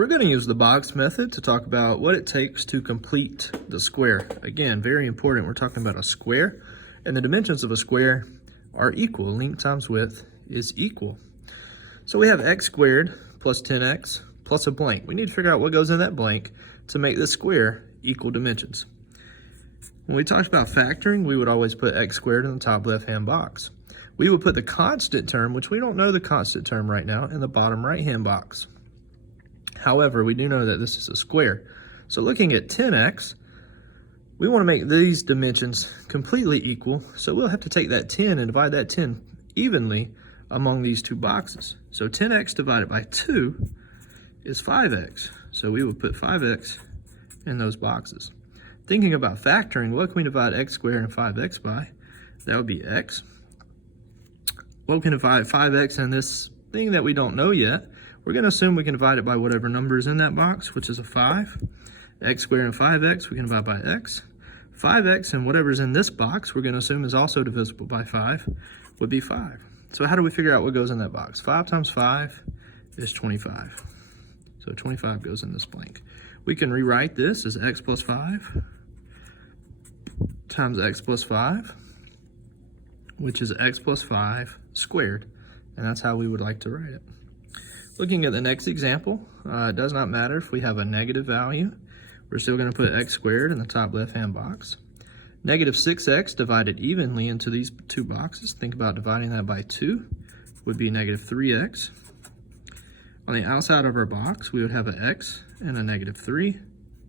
We're going to use the box method to talk about what it takes to complete the square. Again, very important, we're talking about a square, and the dimensions of a square are equal. Length times width is equal. So we have x squared plus 10x plus a blank. We need to figure out what goes in that blank to make this square equal dimensions. When we talked about factoring, we would always put x squared in the top left-hand box. We would put the constant term, which we don't know the constant term right now, in the bottom right-hand box. However, we do know that this is a square. So looking at 10x, we want to make these dimensions completely equal. So we'll have to take that 10 and divide that 10 evenly among these two boxes. So 10x divided by 2 is 5x. So we would put 5x in those boxes. Thinking about factoring, what can we divide x squared and 5x by? That would be x. What can we divide 5x in this thing that we don't know yet? We're going to assume we can divide it by whatever number is in that box, which is a 5. X squared and 5x, we can divide by x. 5x and whatever's in this box, we're going to assume is also divisible by 5, would be 5. So how do we figure out what goes in that box? 5 times 5 is 25. So 25 goes in this blank. We can rewrite this as x plus 5 times x plus 5, which is x plus 5 squared. And that's how we would like to write it. Looking at the next example, it does not matter if we have a negative value. We're still going to put x squared in the top left-hand box. Negative 6x divided evenly into these two boxes. Think about dividing that by 2 would be negative 3x. On the outside of our box, we would have an x and a negative 3,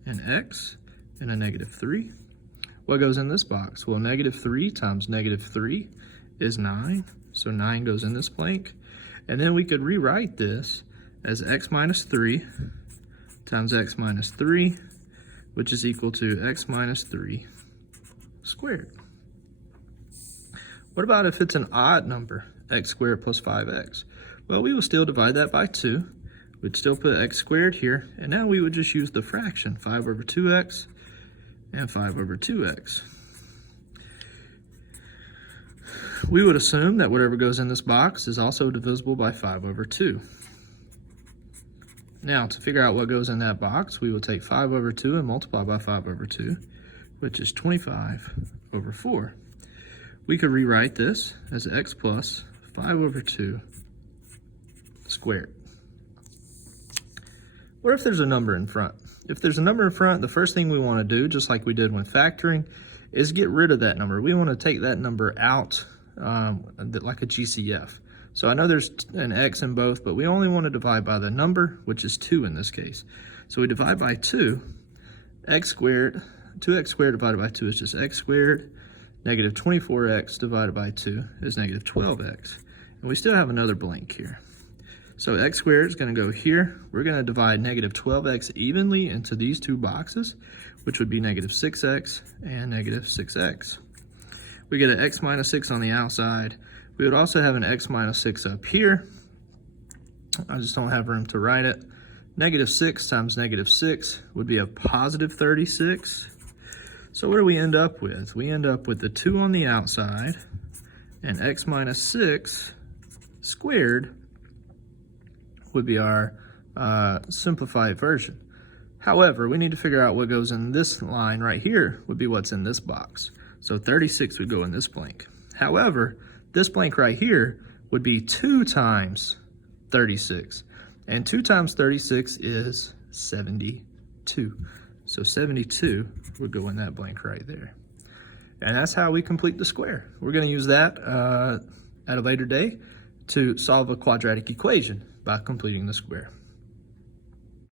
an x and a negative 3. What goes in this box? Well, negative 3 times negative 3 is 9. So 9 goes in this blank. And then we could rewrite this as x minus 3 times x minus 3, which is equal to x minus 3 squared. What about if it's an odd number, x squared plus 5x? Well, we will still divide that by 2. We'd still put x squared here, and now we would just use the fraction, 5 over 2x and 5 over 2x. We would assume that whatever goes in this box is also divisible by 5 over 2. Now, to figure out what goes in that box, we will take 5 over 2 and multiply by 5 over 2, which is 25 over 4. We could rewrite this as x plus 5 over 2 squared. What if there's a number in front? If there's a number in front, the first thing we want to do, just like we did when factoring, is get rid of that number. We want to take that number out like a GCF. So I know there's an x in both, but we only want to divide by the number, which is 2 in this case. So we divide by 2, x squared, 2x squared divided by 2 is just x squared, negative 24x divided by 2 is negative 12x. And we still have another blank here. So x squared is going to go here. We're going to divide negative 12x evenly into these two boxes, which would be negative 6x and negative 6x. We get an x minus 6 on the outside. We would also have an x minus 6 up here. I just don't have room to write it. Negative 6 times negative 6 would be a positive 36. So what do we end up with? We end up with the 2 on the outside, and x minus 6 squared would be our simplified version. However, we need to figure out what goes in this line right here would be what's in this box. So 36 would go in this blank. However, this blank right here would be 2 times 36. And 2 times 36 is 72. So 72 would go in that blank right there. And that's how we complete the square. We're going to use that at a later day to solve a quadratic equation by completing the square.